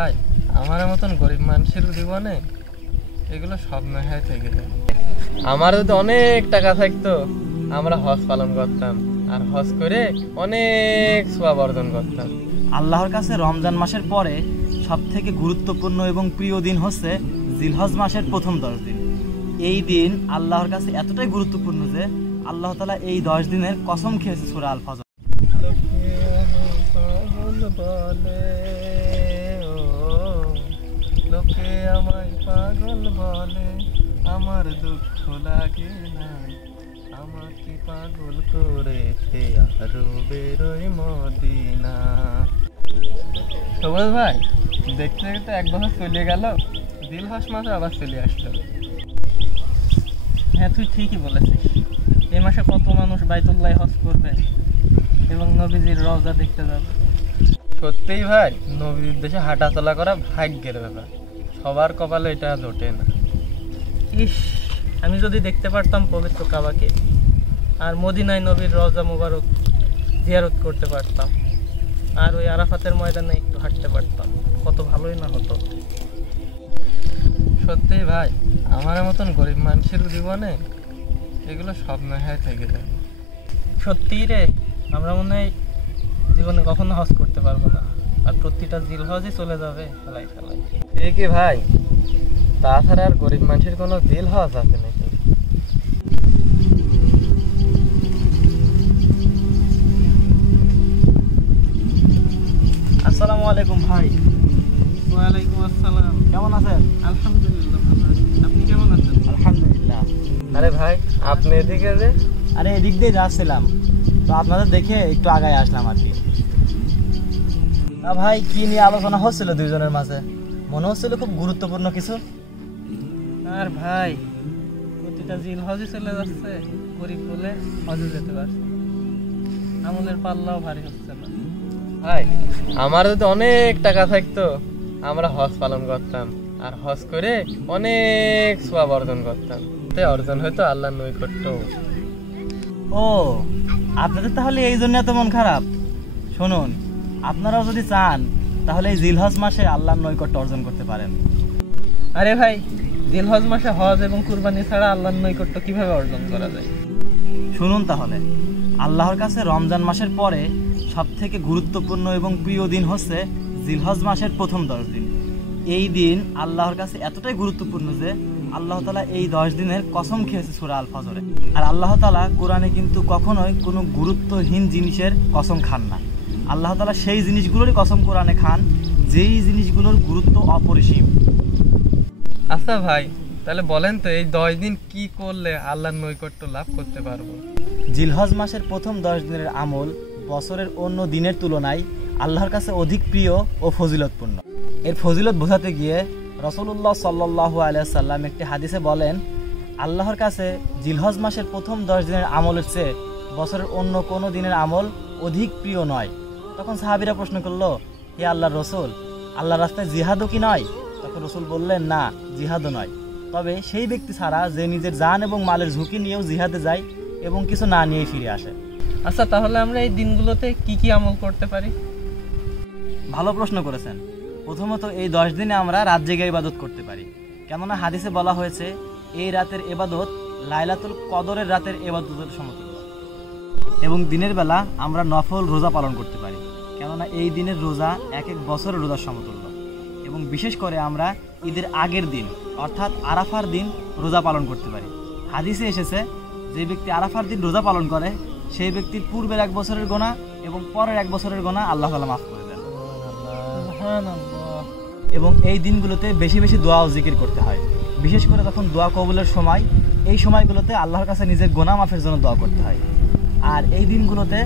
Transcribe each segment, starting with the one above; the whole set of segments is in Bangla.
ভাই, আমার মতন গরিব মানুষের জীবনে এগুলো সব নেহায় থেকে যায়। আমার যদি অনেক টাকা থাকতো আমরা হজ পালন করতাম আর হজ করে অনেক সওয়াব অর্জন করতাম। আল্লাহর কাছে রমজান মাসের পরে সব থেকে গুরুত্বপূর্ণ এবং প্রিয় দিন হচ্ছে জিলহজ মাসের প্রথম 10 দিন। এই দিন আল্লাহর কাছে এতটাই গুরুত্বপূর্ণ যে আল্লাহ তাআলা এই 10 দিনের কসম খেয়েছে সূরা আল ফজর। লোকে আমায় পাগল বলে, আমার দুঃখ লাগে না, আমাকে পাগল করেছে আরো বেরোয় মদিনা। সবুজ ভাই, দেখতে দেখতে এক বছর চলে গেল, জিলহজ মাসে আবার চলে আসলো। হ্যাঁ, তুই ঠিকই বলেছিস। এই মাসে কত মানুষ বাইতুল্লাহ হজ করবে এবং নবীজির রওজা দেখতে যাবে। সত্যিই ভাই, নবীর দেশে হাঁটাচলা করা ভাগ্যের ব্যাপার, সবার কপালে এটা জোটে না। ইস, আমি যদি দেখতে পারতাম পবিত্র কাবাকে আর মদিনায় নবীর রওজা মুবারক জিয়ারত করতে পারতাম আর ওই আরাফাতের ময়দানে একটু হাঁটতে পারতাম, কত ভালোই না হতো। সত্যিই ভাই, আমার মতন গরিব মানুষের জীবনে এগুলো সব নেহায় থেকে যায়। সত্যিই রে, আমরা মনে হয় জীবনে কখনো হজ করতে পারবো না, আর প্রতিটা জিলহজই চলে যাবে ফেলাই ফেলাই। কি ভাই, তাছাড়া আর গরিব মানুষের কোনো জিলহজ আছে নাকি? আসসালামু আলাইকুম ভাই। ওয়ালাইকুম আসসালাম। কেমন আছেন? আলহামদুলিল্লাহ ভালো আছি। আপনি কেমন আছেন? আলহামদুলিল্লাহ। আরে ভাই, আপনি এদিকে যে? আরে এদিক দিয়ে যাচ্ছিলাম, তো আপনাদের দেখে একটু আগায় আসলাম আর কি। ভাই, কি নিয়ে আলোচনা হচ্ছিল দুইজনের মাঝে? মনে হচ্ছিল খুব গুরুত্বপূর্ণ কিছু। আর ভাই, প্রতিটা জিলহজই চলে যাচ্ছে, গরিব বলে হজে যেতে পারছে, আমলের পাল্লাও ভারী হচ্ছে না। ভাই, আমার যদি অনেক টাকা থাকতো আমরা হজ পালন করতাম আর হজ করে অনেক সওয়াব অর্জন করতাম, এতে অর্জন হয়তো আল্লাহর নৈকট্য। ও, আপনাদের তাহলে এই জন্য এত মন খারাপ? শুনুন, আপনারাও যদি চান তাহলে এই জিলহজ মাসে আল্লাহর নৈকট্য অর্জন করতে পারেন। আরে ভাই, জিলহজ মাসে হজ এবং কুরবানি ছাড়া আল্লাহর নৈকট্য কিভাবে অর্জন করা যায়? শুনুন তাহলে, আল্লাহর কাছে রমজান মাসের পরে সব থেকে গুরুত্বপূর্ণ এবং প্রিয় দিন হচ্ছে জিলহজ মাসের প্রথম 10 দিন। এই দিন আল্লাহর কাছে এতটাই গুরুত্বপূর্ণ যে আল্লাহ তাআলা এই 10 দিনের কসম খেয়েছে সূরা আল ফজরে। আর আল্লাহ তাআলা কোরআনে কিন্তু কখনোই কোনো গুরুত্বহীন জিনিসের কসম খান না। আল্লাহ তাআলা সেই জিনিসগুলোরই কসম কোরআনে খান যেই জিনিসগুলোর গুরুত্ব অপরিসীম। আচ্ছা ভাই, তাহলে বলেন তো এই 10 দিন কি করলে আল্লাহর নৈকট্য লাভ করতে পারবো? জিলহজ মাসের প্রথম 10 দিনের আমল বছরের অন্য দিনের তুলনায় আল্লাহর কাছে অধিক প্রিয় ও ফজিলতপূর্ণ। এর ফজিলত বোঝাতে গিয়ে রাসূলুল্লাহ সাল্লাল্লাহু আলাইহি ওয়াসাল্লাম একটি হাদিসে বলেন, আল্লাহর কাছে জিলহজ মাসের প্রথম 10 দিনের আমলের চেয়ে বছরের অন্য কোনো দিনের আমল অধিক প্রিয় নয়। তখন সাহাবীরা প্রশ্ন করল, হে আল্লাহর রাসূল, আল্লাহর রাস্তায় জিহাদও কি নয়? তখন রাসূল বললেন, না, জিহাদও নয়, তবে সেই ব্যক্তি ছাড়া যে নিজের জান এবং মালের ঝুঁকি নিয়েও জিহাদে যায় এবং কিছু না নিয়েই ফিরে আসে। আচ্ছা, তাহলে আমরা এই দিনগুলোতে কি কি আমল করতে পারি? ভালো প্রশ্ন করেছেন। প্রথমত, এই 10 দিনে আমরা রাত জেগে ইবাদত করতে পারি, কেননা হাদিসে বলা হয়েছে এই রাতের ইবাদত লাইলাতুল কদরের রাতের ইবাদতের সমতুল্য। এবং দিনের বেলা আমরা নফল রোজা পালন করতে পারি, কেননা এই দিনের রোজা এক এক বছরের রোজার সমতুল্য। এবং বিশেষ করে আমরা ঈদের আগের দিন অর্থাৎ আরাফার দিন রোজা পালন করতে পারি। হাদিসে এসেছে, যে ব্যক্তি আরাফার দিন রোজা পালন করে সেই ব্যক্তির পূর্বের 1 বছরের গোনা এবং পরের 1 বছরের গোনা আল্লাহ তাআলা মাফ করে দেন। এবং এই দিনগুলোতে বেশি বেশি দোয়া ও জিকির করতে হয়, বিশেষ করে তখন দোয়া কবুলের সময়। এই সময়গুলোতে আল্লাহর কাছে নিজের গোনা মাফের জন্য দোয়া করতে হয়। আর এই দিনগুলোতে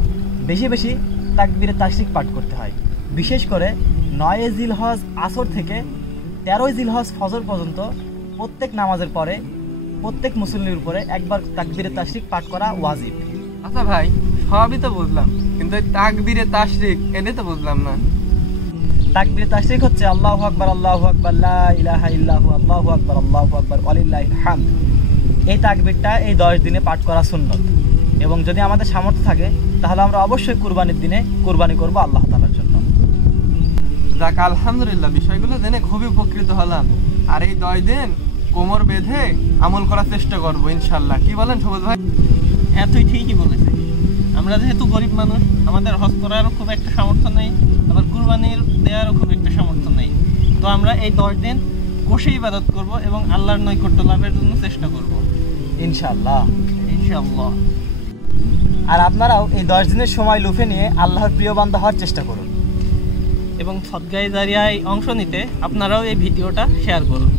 বেশি বেশি তাকবীরে তাশরিক পাঠ করতে হয়। বিশেষ করে 9 জিলহজ আসর থেকে 13 জিলহজ ফজর পর্যন্ত প্রত্যেক নামাজের পরে প্রত্যেক মুসল্লির উপরে একবার তাকবীরে তাশরিক পাঠ করা ওয়াজিব। আচ্ছা ভাই, সবই তো বুঝলাম, কিন্তু তাকবীরে তাশরিক এটা তো বুঝলাম না। তাকবীরে তাশরিক হচ্ছে আল্লাহু আকবার, আল্লাহু আকবার, লা ইলাহা ইল্লাহু, আল্লাহু আকবার, আল্লাহু আকবার, ওয়ালিল্লাহিল হামদ। এই তাকবীরটা এই 10 দিনে পাঠ করা সুন্নত। এবং যদি আমাদের সামর্থ্য থাকে তাহলে আমরা অবশ্যই কুরবানির দিনে কুরবানি করব আল্লাহ তাআলার জন্য। যাক আলহামদুলিল্লাহ, বিষয়গুলো জেনে খুবই উপকৃত হলাম। আর এই 10 দিন কোমর বেঁধে আমল করার চেষ্টা করবো ইনশাল্লাহ। কি বলেন সবুজ ভাই? হ্যাঁ, তুই ঠিকই বলেছিস। আমরা যেহেতু গরিব মানুষ, আমাদের হজ করারও খুব একটা সামর্থ্য নেই, আবার কুরবানির দেওয়ারও খুব একটা সামর্থ্য নেই। তো আমরা এই 10 দিন কষে ইবাদত করব এবং আল্লাহর নৈকট্য লাভের জন্য চেষ্টা করব ইনশাআল্লাহ। ইনশাআল্লাহ। আর আপনারাও এই 10 দিনের সময় লুফে নিয়ে আল্লাহর প্রিয় বান্দা হওয়ার চেষ্টা করুন এবং সদকায়ে জারিয়ায় অংশ নিতে আপনারাও এই ভিডিওটা শেয়ার করুন।